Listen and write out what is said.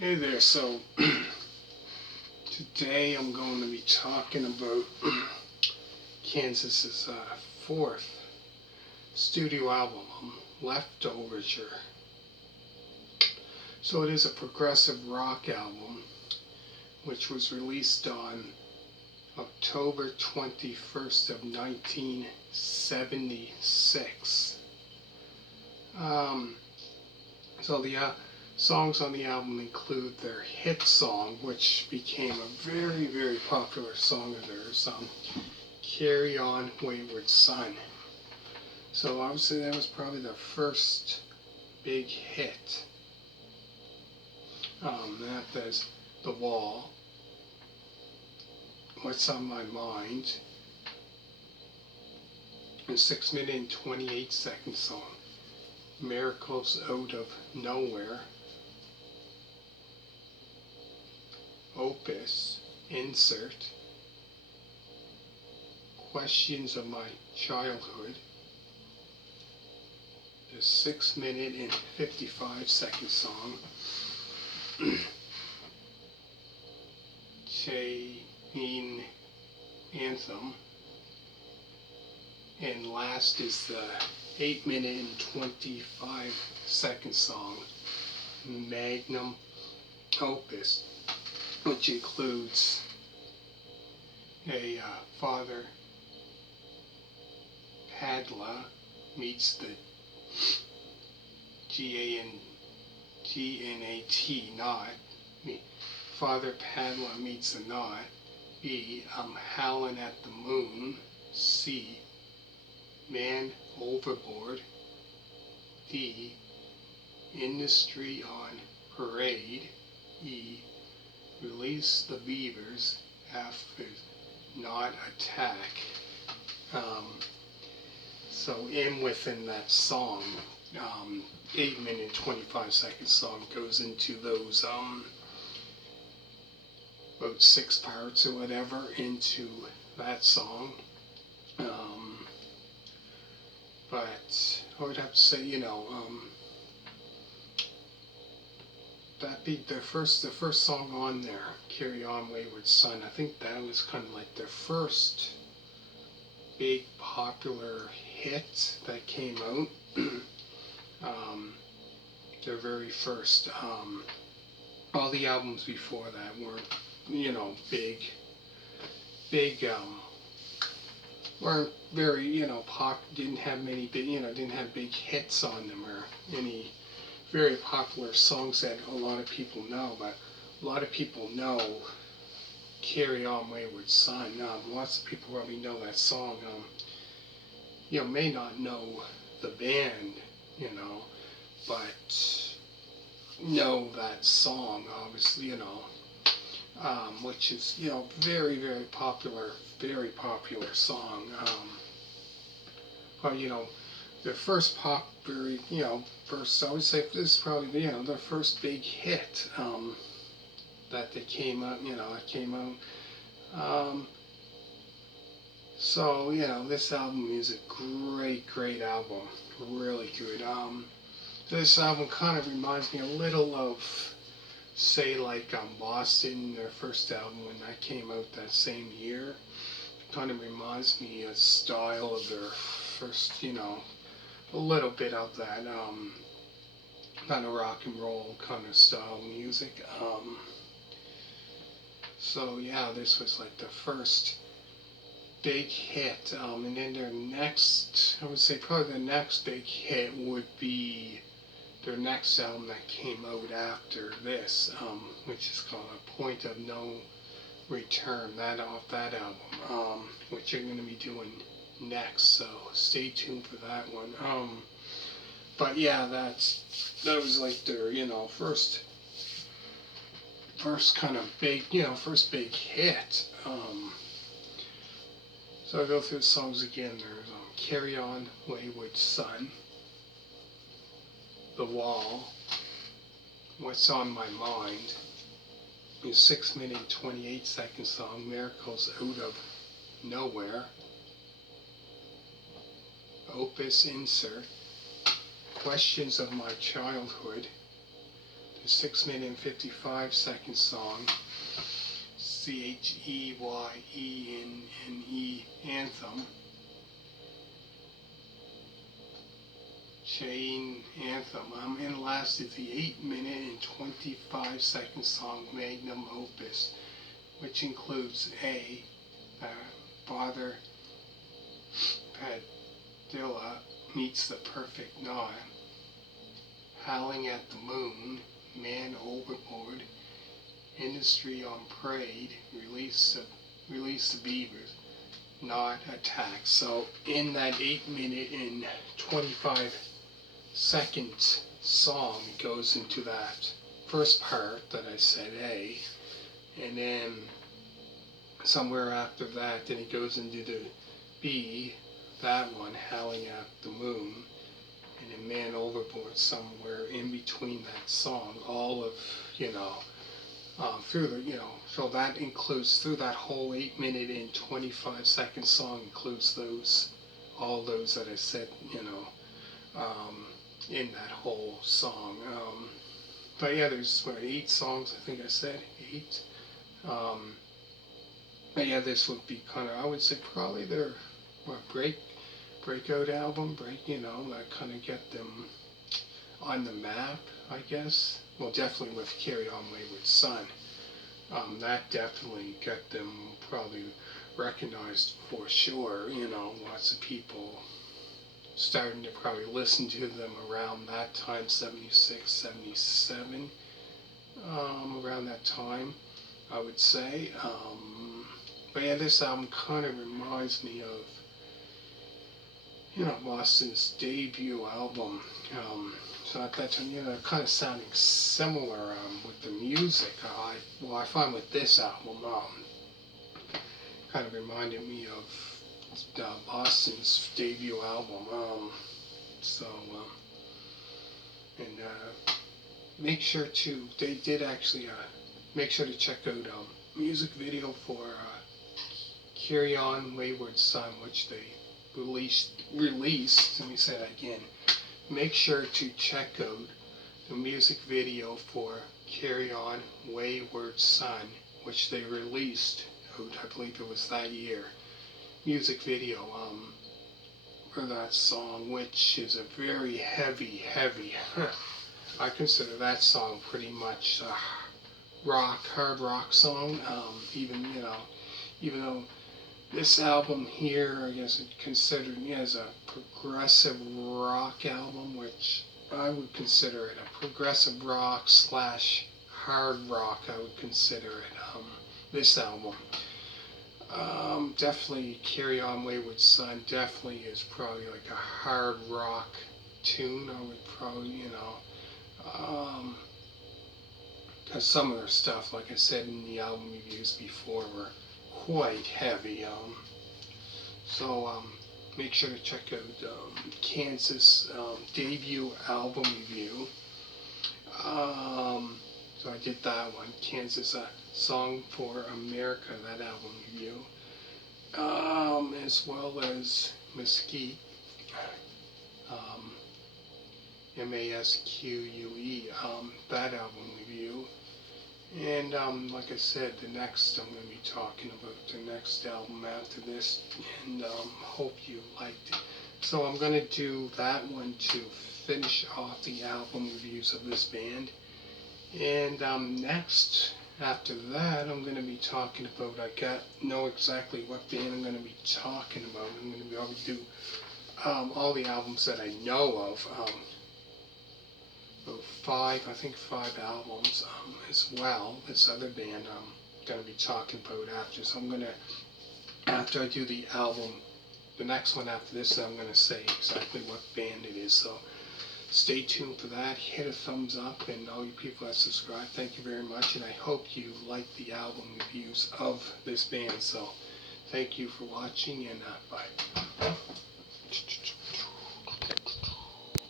Hey there, so today I'm going to be talking about Kansas's fourth studio album, Leftoverture. So it is a progressive rock album which was released on October 21st of 1976. So the songs on the album include their hit song, which became a very, very popular song of theirs, On Wayward Son. So I would say that was probably the first big hit. There's The Wall, What's on My Mind, a 6-minute and 28-second song, Miracles Out of Nowhere, Opus Insert, Questions of My Childhood, the 6-minute and 55-second song, Cheyenne Anthem, and last is the 8-minute and 25-second song, Magnum Opus, which includes a Father Padilla meets the Gnat, Gnat. Father Padilla meets the Gnat. B. Howlingat the Moon. C. Man Overboard. D. Industry on Parade. E. Release the Beavers. F. Gnat Attack. So within that song, 8-minute 25-second song goes into those about 6 parts or whatever into that song. But I would have to say, that be the first song on there, On Wayward Son. I think that was kind of like their first big popular hit that came out. Their very first. All the albums before that weren't, weren't very, didn't have many big, didn't have big hits on them or any very popular songs that a lot of people know. But a lot of people know On Wayward Son. Lots of people probably know that song. May not know the band, but know that song, obviously, which is, very, very popular song. But, their first popular, first, I would say this is probably, their first big hit, that they came out, So, this album is a great album, really good. This album kind of reminds me a little of, say, like Boston, their first album when that came out that same year. Kind of reminds me of the style of their first, a little bit of that kind of rock and roll kind of style music. So yeah, this was like the first big hit, and then their next, I would say probably the next big hit would be their next album that came out after this, which is called A Point of No Return, off that album, which you're going to be doing next, so stay tuned for that one. But yeah, that was like their, first kind of big, first big hit. So I'll go through the songs again. There's On Wayward Son, The Wall, What's on My Mind, a 6-minute 28-second song, Miracles Out of Nowhere, Opus Insert, Questions of My Childhood, the 6 minute and 55-second song, Cheyenne Anthem. Cheyenne Anthem. And last is the 8 minute and 25-second song, Magnum Opus, which includes Father Padilla Meets the Perfect Gnat, Howlingat the Moon, Man Overboard, Industry on Parade, Release the Beavers, Gnat Attack. So in that 8 minute and 25-second song, it goes into that first part that I said A, and then somewhere after that, then it goes into the B, that one, Howling at the Moon, and then Man Overboard somewhere in between that song, all of, through the, so that includes, through that whole 8 minute and 25-second song includes all those that I said, in that whole song. But yeah, there's 8 songs, I think I said, 8. But yeah, this would be kind of, I would say probably their breakout album, that kind of get them on the map, I guess. Well, definitely with Carry On Wayward Son. That definitely got them probably recognized for sure. Lots of people starting to probably listen to them around that time, 76, 77, around that time, I would say. But yeah, this album kind of reminds me of, Boston's debut album. So at that time, kind of sounding similar with the music. I find with this album, kind of reminded me of Boston's debut album. Make sure to, they did actually, make sure to check out music video for Carry On Wayward Son, which they released, let me say that again. Make sure to check out the music video for Carry On Wayward Son, which they released out, I believe it was that year. Music video for that song, which is a very heavy, I consider that song pretty much a hard rock song, even though this album here, I guess it's considered as a progressive rock album, which I would consider it a progressive rock / hard rock, I would consider it, this album. Definitely Carry On Wayward Son definitely is probably like a hard rock tune, I would probably, because some of their stuff, like I said in the album reviews before, were quite heavy. So make sure to check out Kansas debut album review. So I did that one, Kansas Song for America, that album review, as well as Mesquite, Masque, that album review. And like I said, the next I'm going to be talking about the next album after this, and hope you liked it. So I'm going to do that one to finish off the album reviews of this band. And next, after that, I'm going to be talking about, I know exactly what band I'm going to be talking about. I'm going to be able to do all the albums that I know of. I think 5 albums as well. This other band I'm going to be talking about after. So I'm going to, after I do the album, the next one after this, I'm going to say exactly what band it is. So stay tuned for that. Hit a thumbs up, and all you people that subscribe, thank you very much. And I hope you like the album reviews of this band. So thank you for watching, and bye.